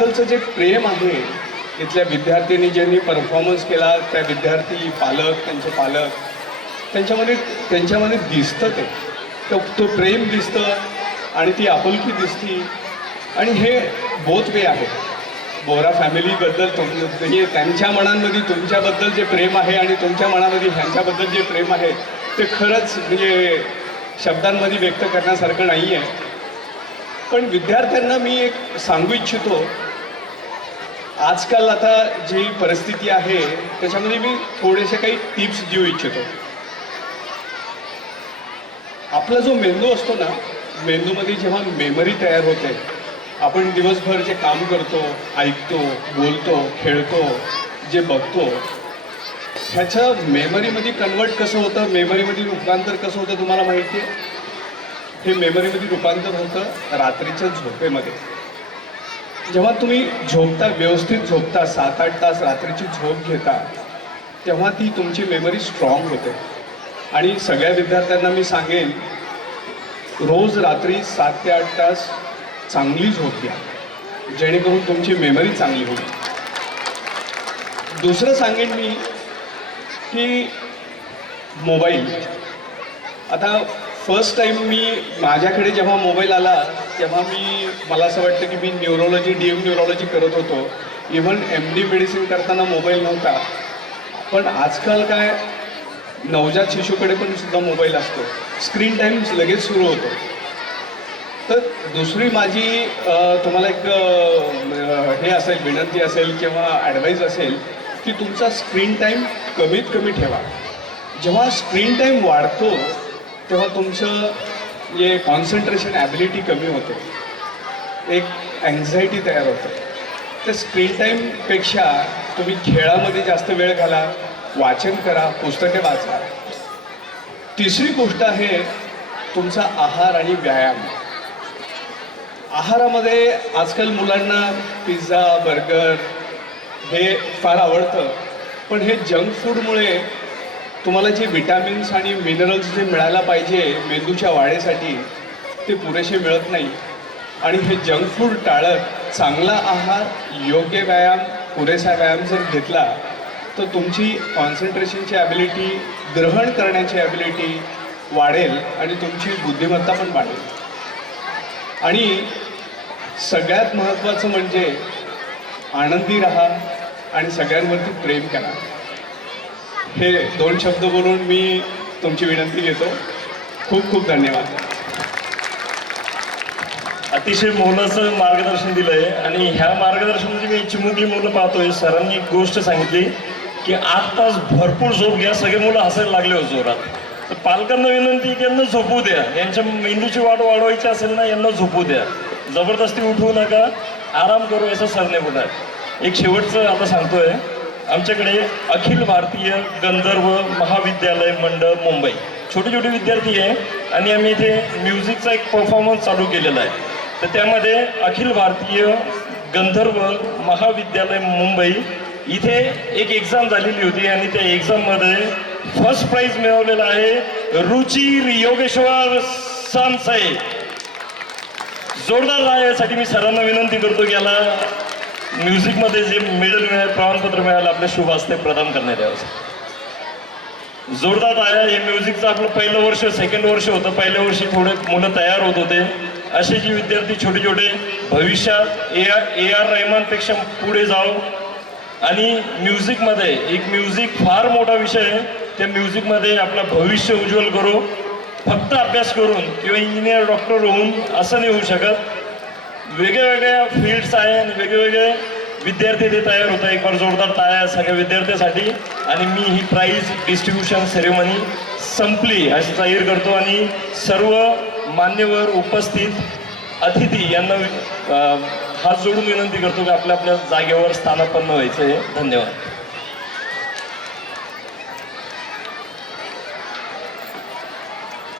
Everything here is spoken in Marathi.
जे प्रेम आहे इथल्या विद्यार्थ्यांनी ज्यांनी परफॉर्मन्स केला त्या विद्यार्थी पालक त्यांचे पालक त्यांच्यामध्ये दिसतं तो प्रेम दिसतं आणि ती आपुलकी दिसती आणि हे बोथ वे आहे. बोरा फॅमिलीबद्दल म्हणजे त्यांच्या मनांमध्ये तुमच्याबद्दल जे प्रेम आहे आणि तुमच्या मनामध्ये ह्यांच्याबद्दल जे प्रेम आहे ते खरंच म्हणजे शब्दांमध्ये व्यक्त करण्यासारखं नाही आहे. पण विद्यार्थ्यांना मी एक सांगू इच्छितो, आजकाल आता जी परिस्थिती आहे त्याच्यामध्ये मी थोडेसे काही टिप्स देऊ इच्छितो. आपला जो मेंदू असतो ना, मेंदूमध्ये जेव्हा मेमरी तयार होते, आपण दिवसभर जे काम करतो, ऐकतो, बोलतो, खेळतो, जे बघतो, ह्याचं मेमरीमध्ये कन्वर्ट कसं होतं, मेमरीमध्ये रूपांतर कसं होतं तुम्हाला माहिती आहे? हे मेमरीमध्ये रूपांतर होतं रात्रीच्या झोपेमध्ये. जेव्हा तुम्ही झोपता, व्यवस्थित झोपता, 7-8 तास रात्रीची झोप घेता, तेव्हा ती तुमची मेमरी स्ट्रॉंग होते. आणि सगळ्या विद्यार्थ्यांना मी सांगेन, रोज रात्री 7 ते 8 तास चांगली झोप घ्या, जेणेकरून तुमची मेमरी चांगली होईल. दुसरं सांगेन मी की मोबाईल, आता फर्स्ट टाईम माझ्याकडे जेव्हा मोबाईल आला तेव्हा मला असं वाटतं की मी DM न्यूरोलॉजी करत होतो. इव्हन MD मेडिसिन करताना मोबाईल नव्हता. पण आजकाल काय, नवजात शिशूकडे पण सुद्धा मोबाईल असतो, स्क्रीन टाईम लगेच सुरू होतो. तर दुसरी माझी तुम्हाला एक हे असेल, विनंती असेल किंवा ॲडवाईस असेल की तुमचा स्क्रीन टाईम कमीत कमी ठेवा. जेव्हा स्क्रीन टाईम वाढतो तेव्हा तुमचं जे कॉन्सन्ट्रेशन ॲबिलिटी कमी होते, एक अँझायटी तयार होते. तर स्क्रीन टाईमपेक्षा तुम्ही खेळामध्ये जास्त वेळ घाला, वाचन करा, पुस्तके वाचा. तिसरी गोष्ट आहे तुमचा आहार आणि व्यायाम. आहारामध्ये आजकाल मुलांना पिझ्झा, बर्गर हे फार आवडतं, पण हे जंक फूडमुळे तुम्हाला जे विटॅमिन्स आणि मिनरल्स जे मिळायला पाहिजे मेंदूच्या वाढीसाठी ते पुरेसे मिळत नाही. आणि हे जंक फूड टाळत चांगला आहार, योग्य व्यायाम, पुरेसा व्यायाम जर घेतला तर तुमची कॉन्सन्ट्रेशनची ॲबिलिटी, ग्रहण करण्याची ॲबिलिटी वाढेल आणि तुमची बुद्धिमत्ता पण वाढेल. आणि सगळ्यात महत्त्वाचं म्हणजे आनंदी राहा आणि सगळ्यांवरती प्रेम करा. हे 2 शब्द बोलून मी तुमची विनंती घेतो. खूप खूप धन्यवाद. अतिशय मोलाचं मार्गदर्शन दिलं आहे आणि ह्या मार्गदर्शनाची मी चिमुकली मुलं पाहतोय. सरांनी एक गोष्ट सांगितली की 8 तास भरपूर झोप घ्या. सगळे मुलं हसायला लागले हो जोरात. तर पालकांना विनंती की यांना झोपू द्या. यांच्या मेंदूची वाढ वाढवायची असेल ना, यांना झोपू द्या. जबरदस्ती उठवू नका, आराम करू असं सरने बोला. एक शेवटचं आता सांगतोय, आमच्याकडे अखिल भारतीय गंधर्व महाविद्यालय मंडळ मुंबई छोटे छोटे विद्यार्थी आहे आणि आम्ही इथे म्युझिकचा एक परफॉर्मन्स चालू केलेला आहे. तर त्यामध्ये अखिल भारतीय गंधर्व महाविद्यालय मुंबई इथे एक एक्झाम झालेली होती आणि त्या एक्झाममध्ये फर्स्ट प्राइज मिळवलेला आहे रुची योगेश्वर सामसाई. जोरदार राहण्यासाठी मी सरांना विनंती करतो की याला म्युझिकमध्ये जे मेडल मिळालं, प्रमाणपत्र मिळालं, आपल्या शुभ हस्ते प्रदान करण्यात यावं. जोरदार आहे. हे म्युझिकचं आपलं पहिलं वर्ष, सेकंड वर्ष होतं. पहिल्या वर्षी थोडे मुलं तयार होत होते. असे जे विद्यार्थी छोटे छोटे भविष्यात AR रहमानपेक्षा पुढे जाऊ आणि म्युझिकमध्ये, एक म्युझिक फार मोठा विषय आहे, त्या म्युझिकमध्ये आपलं भविष्य उज्ज्वल करू. फक्त अभ्यास करून किंवा इंजिनियर, डॉक्टर होऊन असं नाही होऊ शकत. वेगवेगळ्या फील्ड्स आहे आणि वेगवेगळे विद्यार्थी ते तयार होत आहे. एक बार जोरदार टाळ्या सगळ्या विद्यार्थ्यांसाठी. आणि मी ही प्राईज डिस्ट्रीब्युशन सेरेमनी संपली अशी जाहीर करतो आणि सर्व मान्यवर उपस्थित अतिथी यांना हात जोडून विनंती करतो की आपल्या आपल्या जागेवर स्थानापन्न व्हायचं आहे. धन्यवाद.